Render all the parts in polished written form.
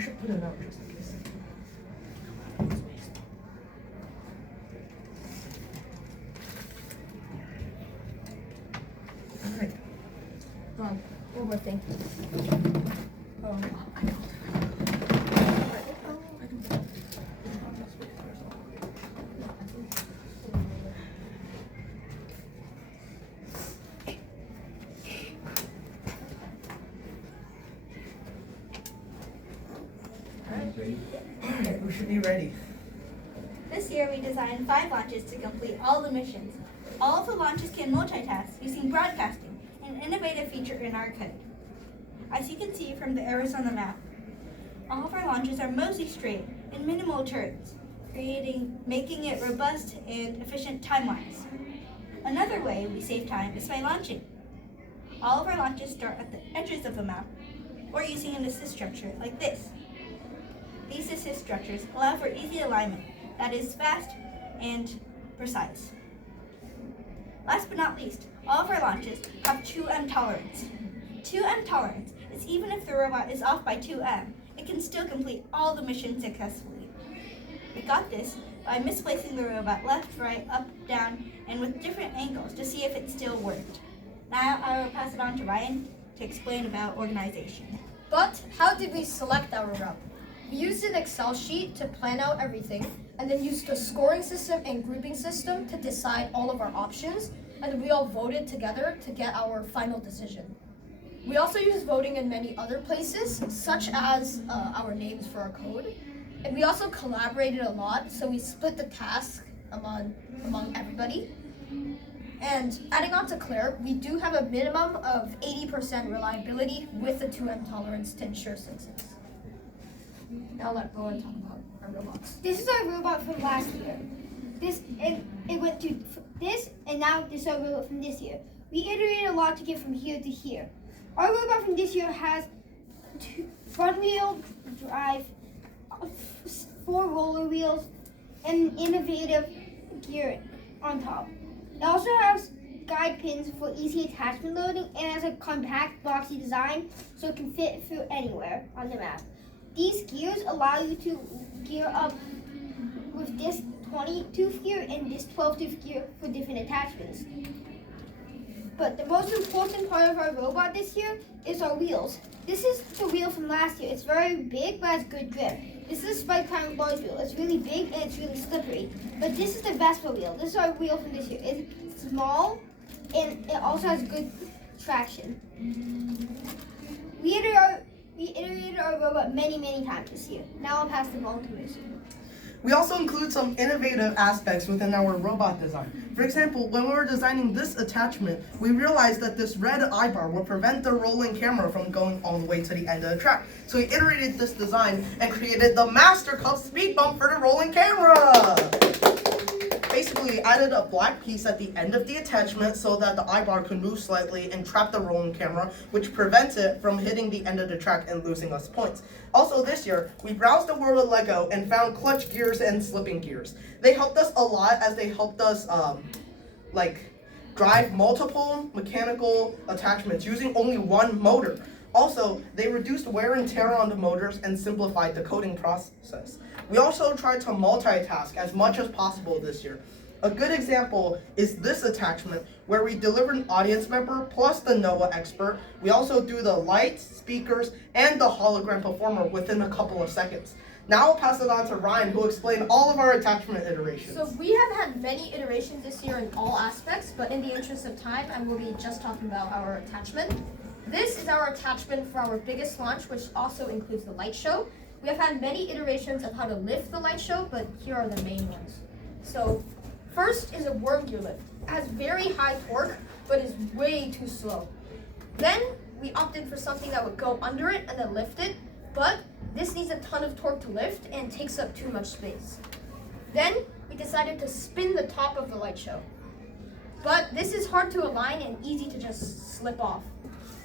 We should put it out just in case. Alright. One more thing. Okay, we should be ready. This year we designed 5 launches to complete all the missions. All of the launches can multitask using broadcasting, an innovative feature in our code. As you can see from the arrows on the map, all of our launches are mostly straight and minimal turns, making it robust and efficient time-wise. Another way we save time is by launching. All of our launches start at the edges of the map or using an assist structure like this. These assist structures allow for easy alignment that is fast and precise. Last but not least, all of our launches have 2M tolerance. 2M tolerance is even if the robot is off by 2M, it can still complete all the missions successfully. We got this by misplacing the robot left, right, up, down, and with different angles to see if it still worked. Now I will pass it on to Ryan to explain about organization. But how did we select our route? We used an Excel sheet to plan out everything, and then used a scoring system and grouping system to decide all of our options, and then we all voted together to get our final decision. We also used voting in many other places, such as our names for our code, and we also collaborated a lot, so we split the task among everybody. And adding on to Claire, we do have a minimum of 80% reliability with the 2M tolerance to ensure success. Now let Bowen talk about our robots. This is our robot from last year. It went to this, and now this is our robot from this year. We iterated a lot to get from here to here. Our robot from this year has 2 front-wheel drive, 4 roller wheels, and innovative gear on top. It also has guide pins for easy attachment loading and has a compact, boxy design so it can fit through anywhere on the map. These gears allow you to gear up with this 20-tooth gear and this 12-tooth gear for different attachments. But the most important part of our robot this year is our wheels. This is the wheel from last year. It's very big but has good grip. This is a spike crown large wheel. It's really big and it's really slippery. But this is the Vespa wheel. This is our wheel from this year. It's small and it also has good traction. We iterated our robot many times this year. Now I'll pass the ball to Mason. We also include some innovative aspects within our robot design. For example, when we were designing this attachment, we realized that this red eye-bar will prevent the rolling camera from going all the way to the end of the track. So we iterated this design and created the Master Cup speed bump for the rolling camera. Basically, added a black piece at the end of the attachment so that the eye-bar could move slightly and trap the rolling camera, which prevents it from hitting the end of the track and losing us points. Also this year, we browsed the world of Lego and found clutch gears and slipping gears. They helped us a lot as they helped us drive multiple mechanical attachments using only one motor. Also, they reduced wear and tear on the motors and simplified the coding process. We also tried to multitask as much as possible this year. A good example is this attachment where we deliver an audience member plus the NOAA expert. We also do the lights, speakers, and the hologram performer within a couple of seconds. Now I'll pass it on to Ryan, who will explain all of our attachment iterations. So we have had many iterations this year in all aspects, but in the interest of time, I will be just talking about our attachment. This is our attachment for our biggest launch, which also includes the light show. We have had many iterations of how to lift the light show, but here are the main ones. So first is a worm gear lift. It has very high torque, but is way too slow. Then we opted for something that would go under it and then lift it, but this needs a ton of torque to lift and takes up too much space. Then we decided to spin the top of the light show. But this is hard to align and easy to just slip off.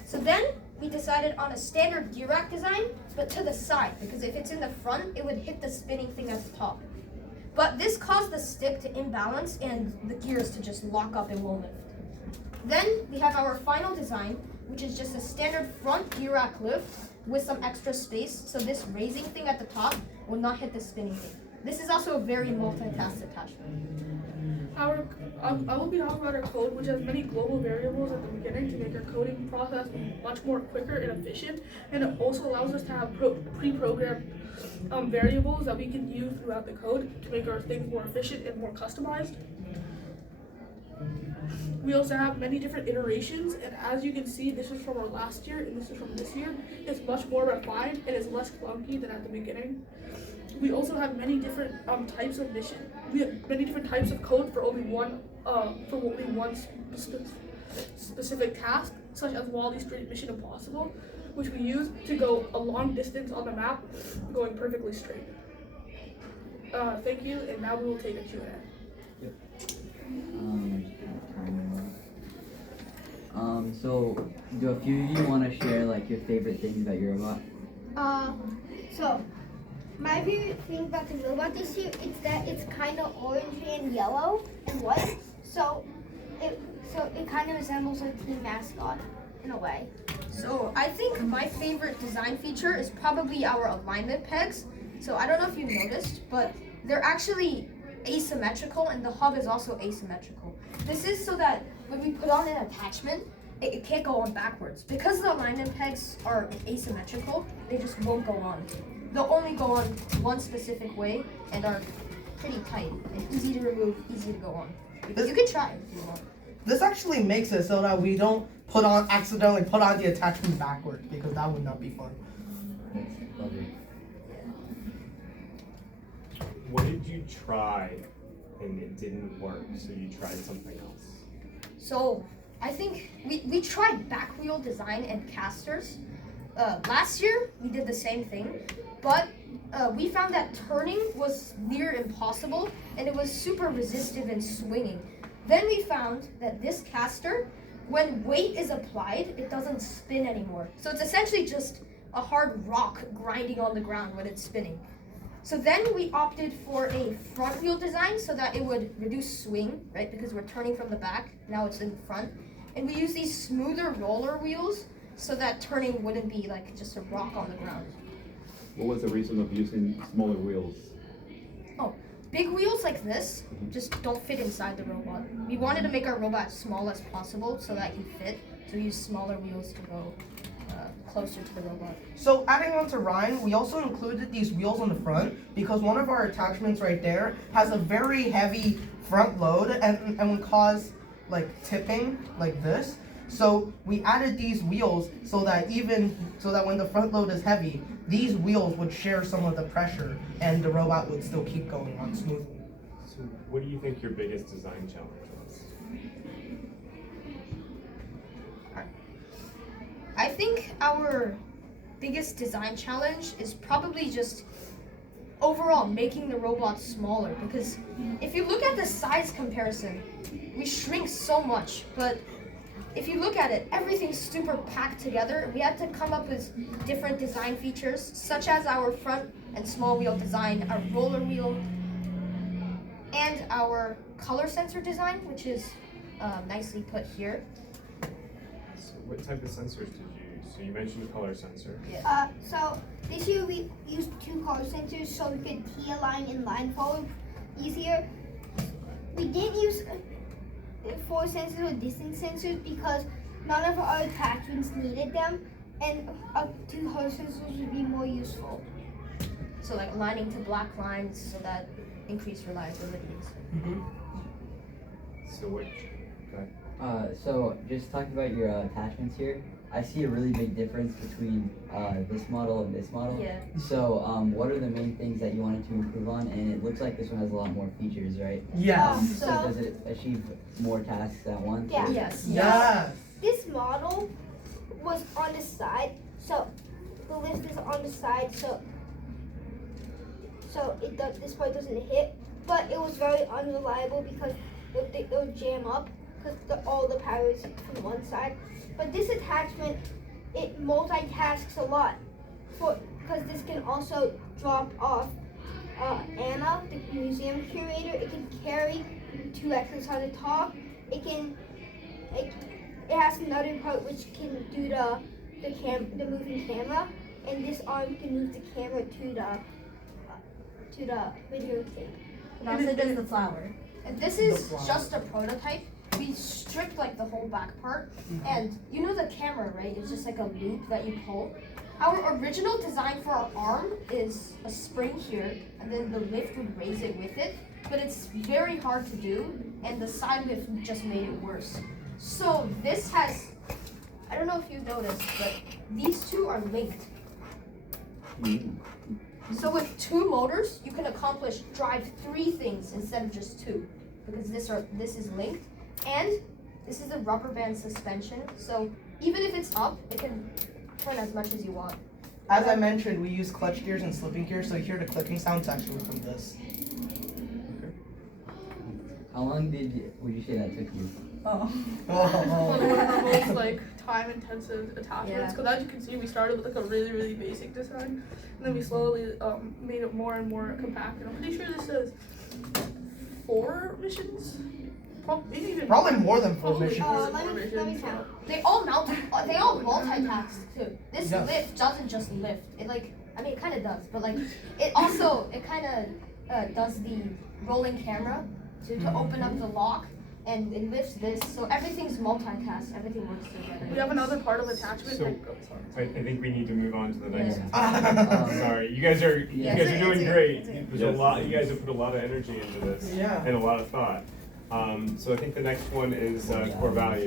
So then we decided on a standard gear rack design, but to the side, because if it's in the front, it would hit the spinning thing at the top. But this caused the stick to imbalance and the gears to just lock up and won't lift. Then we have our final design, which is just a standard front D-rack lift with some extra space, so this raising thing at the top will not hit the spinning thing. This is also a very multitask attachment. I will be talking about our code, which has many global variables at the beginning to make our coding process much more quicker and efficient, and it also allows us to have pre-programmed variables that we can use throughout the code to make our things more efficient and more customized. We also have many different iterations, and as you can see, this is from our last year and this is from this year. It's much more refined and is less clunky than at the beginning. We also have many different types of mission. We have many different types of code for only one specific task, such as Wall-E Street Mission Impossible, which we use to go a long distance on the map, going perfectly straight. Thank you, and now we will take a Q&A. So do a few of you want to share like your favorite things about your robot? So my favorite thing about the robot this year is that it's kind of orangey and yellow and white. So it kind of resembles a team mascot in a way. So I think my favorite design feature is probably our alignment pegs. So I don't know if you noticed, but they're actually asymmetrical and the hub is also asymmetrical. This is so that when we put on an attachment, it can't go on backwards. Because the alignment pegs are asymmetrical, they just won't go on. They'll only go on one specific way and are pretty tight and easy to remove, easy to go on. You can try it if you want. This actually makes it so that we don't accidentally put on the attachment backwards, because that would not be fun. That's lovely. What did you try and it didn't work, so you tried something else? So I think we tried back wheel design and casters. Last year we did the same thing, but we found that turning was near impossible and it was super resistive and swinging. Then we found that this caster, when weight is applied, it doesn't spin anymore. So it's essentially just a hard rock grinding on the ground when it's spinning. So then we opted for a front wheel design so that it would reduce swing, right? Because we're turning from the back, now it's in the front. And we use these smoother roller wheels so that turning wouldn't be like just a rock on the ground. What was the reason of using smaller wheels? Oh, big wheels like this just don't fit inside the robot. We wanted to make our robot as small as possible so that it can fit. So we use smaller wheels to go closer to the robot. So adding on to Ryan, we also included these wheels on the front because one of our attachments right there has a very heavy front load and would cause like tipping like this. So we added these wheels so that when the front load is heavy, these wheels would share some of the pressure and the robot would still keep going on smoothly. So what do you think your biggest design challenge was? I think our biggest design challenge is probably just overall making the robot smaller, because if you look at the size comparison, we shrink so much, but if you look at it, everything's super packed together. We had to come up with different design features, such as our front and small wheel design, our roller wheel, and our color sensor design, which is nicely put here. So what type of sensors did you use? So you mentioned a color sensor. So this year we used 2 color sensors so we could T-align and line follow easier. We didn't use 4 sensors or distance sensors because none of our attachments needed them, and 2 color sensors would be more useful. So like aligning to black lines so that increased reliability. So what? Okay. So just talking about your attachments here, I see a really big difference between this model and this model. Yeah. So what are the main things that you wanted to improve on? And it looks like this one has a lot more features, right? Yes. So does it achieve more tasks at once? Yeah. Yes. Yes. This model was on the side, so the lift is on the side, so this part doesn't hit. But it was very unreliable because it would jam up because all the power is from one side. But this attachment, it multitasks a lot, because this can also drop off Anna, the museum curator. It can carry 2 extras on the top. It can it has another part which can do the moving camera, and this arm can move the camera to the video thing. It also does the flower. And this is just a prototype. We stripped like the whole back part, and you know the camera, right? It's just like a loop that you pull. Our original design for our arm is a spring here, and then the lift would raise it with it, but it's very hard to do, and the side lift just made it worse. So this has, I don't know if you've noticed, but these two are linked. So with 2 motors, you can drive 3 things instead of just 2, because this is linked, and this is a rubber band suspension. So even if it's up, it can turn as much as you want. As I mentioned, we use clutch gears and slipping gears, so you hear the clicking sounds actually from this. How long would you say that took you? One of our most like time-intensive attachments. Because as you can see, we started with like a really, really basic design, and then we slowly made it more and more compact. And I'm pretty sure this is 4 missions. Probably more than 4 Probably missions. more than Let 4 me missions. count. They all multitask too. This Yes. lift doesn't just lift. It kind of does, but like it kind of does the rolling camera to open up the lock, and it lifts this. So everything's multitask. Everything works together. We have another part of attachment. So- I think we need to move on to the next. Yeah. Sorry, you guys are doing great. There's a Yes. lot. You guys have put a lot of energy into this Yeah. and a lot of thought. So I think the next one is core values.